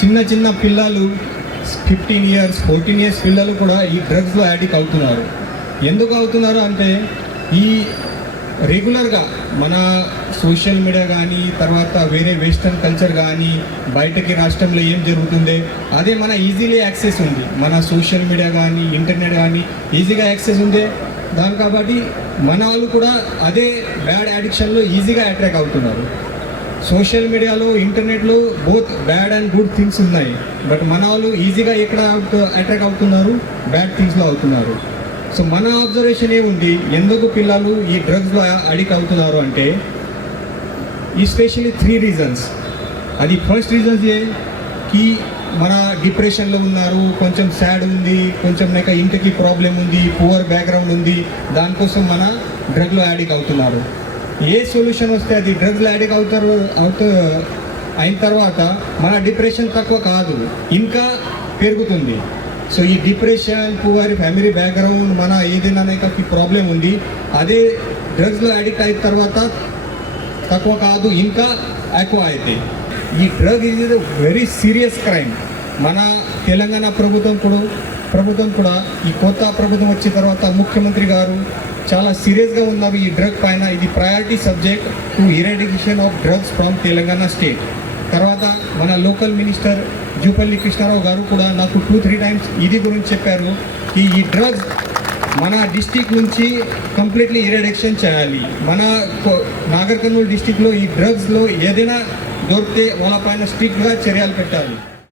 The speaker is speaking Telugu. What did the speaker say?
చిన్న చిన్న పిల్లలు 15 ఇయర్స్ 14 ఇయర్స్ పిల్లలు కూడా ఈ డ్రగ్స్లో యాడిక్ట్ అవుతున్నారు. ఎందుకు అవుతున్నారు అంటే ఈ రెగ్యులర్గా మన సోషల్ మీడియా కానీ తర్వాత వేరే వెస్టర్న్ కల్చర్ కానీ బయటకి రాష్ట్రంలో ఏం జరుగుతుంది అదే మన ఈజీలీ యాక్సెస్ ఉంది. మన సోషల్ మీడియా కానీ ఇంటర్నెట్ కానీ ఈజీగా యాక్సెస్ ఉంది దాని కాబట్టి మన వాళ్ళు కూడా అదే బ్యాడ్ అడిక్షన్లో ఈజీగా అట్రాక్ట్ అవుతున్నారు. సోషల్ మీడియాలో ఇంటర్నెట్లో both bad and good things ఉన్నాయి. బట్ మన వాళ్ళు ఈజీగా ఎక్కడ అట్రాక్ట్ అవుతున్నారు, బ్యాడ్ థింగ్స్లో అవుతున్నారు. సో మన అబ్జర్వేషన్ ఏముంది, ఎందుకు పిల్లలు ఈ డ్రగ్స్లో అడిక్ట్ అవుతున్నారు అంటే ఎస్పెషల్లీ 3 రీజన్స్. అది ఫస్ట్ రీజన్స్ కి మన డిప్రెషన్లో ఉన్నారు, కొంచెం సాడ్ ఉంది, కొంచెం నాకు ఇంటికి ప్రాబ్లం ఉంది, పువర్ బ్యాక్గ్రౌండ్ ఉంది, దానికోసం మన డ్రగ్లో యాడిక్ట్ అవుతున్నారు. ఏ సొల్యూషన్ వస్తే అది డ్రగ్స్లో యాడిక్ట్ అయిన తర్వాత మన డిప్రెషన్ తక్కువ కాదు, ఇంకా పెరుగుతుంది. సో ఈ డిప్రెషన్, పువర్ ఫ్యామిలీ బ్యాక్గ్రౌండ్, మన ఏదైనా ప్రాబ్లం ఉంది, అదే డ్రగ్స్లో యాడిక్ట్ అయిన తర్వాత తక్కువ కాదు, ఇంకా ఎక్కువ అయితే. ఈ drug is very serious crime. మన తెలంగాణ ప్రభుత్వం కూడా ఈ కొత్త ప్రభుత్వం వచ్చిన తర్వాత ముఖ్యమంత్రి గారు చాలా సీరియస్గా ఉన్నారు ఈ డ్రగ్ పైన. ఇది priority subject to eradication of drugs from Telangana state. తర్వాత మన లోకల్ మినిస్టర్ జూపల్లి కృష్ణారావు గారు కూడా నాకు 2-3 టైమ్స్ ఇది గురించి చెప్పారు ఈ డ్రగ్స్ మన డిస్టిక్ నుంచి కంప్లీట్లీ ఇరాడికేషన్ చేయాలి. మన నాగర్ కర్నూలు డిస్టిక్లో ఈ డ్రగ్స్లో ఏదైనా దొరికితే వాళ్ళ పైన స్ట్రిక్ట్గా చర్యలు పెట్టాలి.